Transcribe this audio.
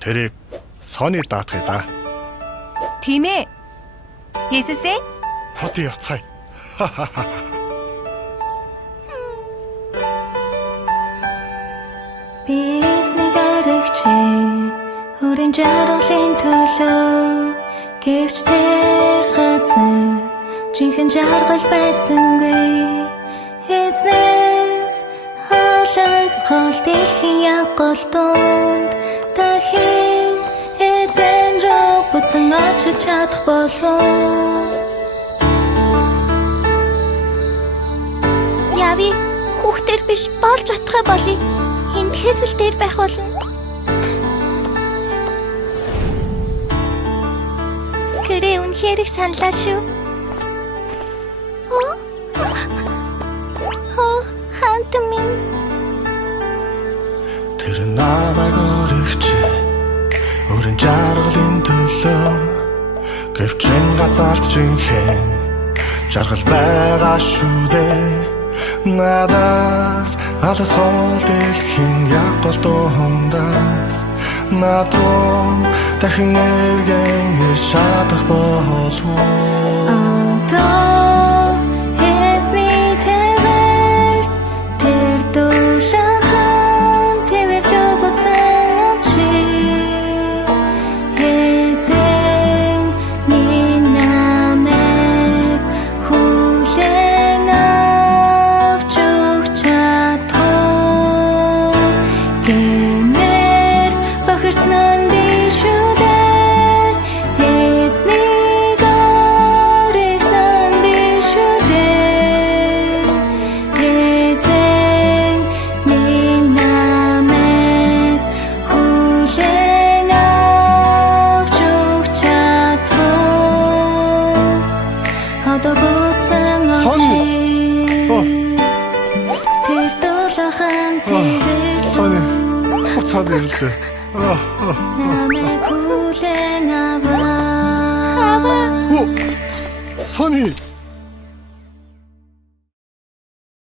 Тэрийг Сони даатгая да. Тийм ээ. Есүсээ Хотын явцгаая. Би эзнийг аригчи өрийн жаргалын төлөө гэвч тэр газар жинхэнэ жаргал байсангүй эзнээс халаас хол дэлхийн яггал дунд дахин эзэн рүү буцан очиж чадах болов. Яви хүүхдэр биш болж отгой болъё. Энд хэсэл дээр байх болно. Гэрээ үнэхээр их саналаа шүү. Хаант минь. Тэр намайг оригч өрийн жаргалын төлөө гэвч энэ газарт жинхэнэ жаргал байгаа шүү дээ. Надаас алс хол дэлхийн яггал дундаас над руу дахин эргэн ирж чадах болов. Одоо эзний тэвэрт тэр дуулахан тэвэрлүү буцан очив. Эзэн минь намайг хүлээн авч өгч чадах. Гэмээр бохирцнон би шүү дээ. Эзнийг оригсон би шүү дээ. Эзэн минь намайг хүлээн авч өгч чадах. Одоо буцан Сони! очив. Тэр дуулахан Сони, тэвэрлүү буцаад ирлээ. намайг хүлээн аваа. Сони!